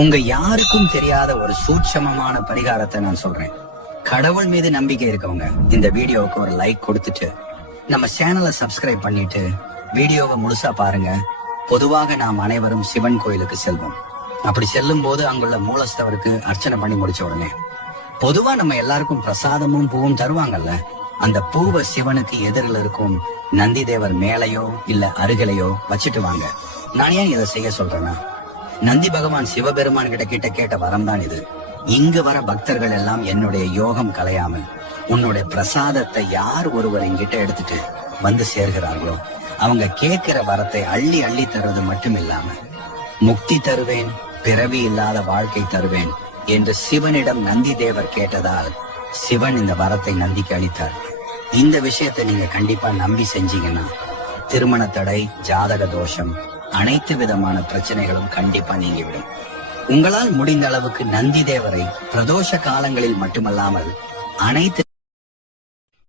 உங்க யாருக்கும் தெரியாத ஒரு சூட்சமமான பரிகாரத்தை நான் சொல்றேன். கடவுள் மீது நம்பிக்கை இருக்கவங்க இந்த வீடியோவுக்கு ஒரு லைக் கொடுத்துட்டு நம்ம சேனலை சப்ஸ்கிரைப் பண்ணிட்டு வீடியோவை முழுசா பாருங்க. பொதுவாக நாம் அனைவரும் சிவன் கோயிலுக்கு செல்வோம். அப்படி செல்லும் போது அங்குள்ள மூலஸ்தவருக்கு அர்ச்சனை பண்ணி முடிச்ச உடனே பொதுவா நம்ம எல்லாருக்கும் பிரசாதமும் பூவும் தருவாங்கல்ல. அந்த பூவை சிவனுக்கு எதிரில் இருக்கும் நந்தி தேவர் மேலையோ இல்ல அருகிலையோ வச்சுட்டு வாங்க. நான் ஏன் இதை செய்ய சொல்றேன்னா, நந்தி பகவான் சிவபெருமான் கிட்ட கேட்ட வரம் தான் இது. இங்கு வர பக்தர்கள் எல்லாம் என்னுடைய யோகம் கலையாமல் உன்னுடைய பிரசாதத்தை யார் ஒருவர் என்கிட்ட எடுத்துட்டு வந்து சேர்கிறார்களோ அவங்க கேட்கிற வரத்தை அள்ளி அள்ளி தருவது மட்டும் இல்லாம முக்தி தருவேன், பிறவி இல்லாத வாழ்க்கை தருவேன் என்று சிவனிடம் நந்தி தேவர் கேட்டதால் சிவன் இந்த வரத்தை நந்திக்கு அளித்தார். இந்த விஷயத்தை நீங்க கண்டிப்பா நம்பி செஞ்சீங்கன்னா திருமண தடை, ஜாதக தோஷம், அனைத்து விதமான பிரச்சனைகளும் கண்டிப்பா நீங்கிவிடும். உங்களால் முடிந்த அளவுக்கு நந்தி தேவரை பிரதோஷ காலங்களில் மட்டுமல்லாமல் அனைத்து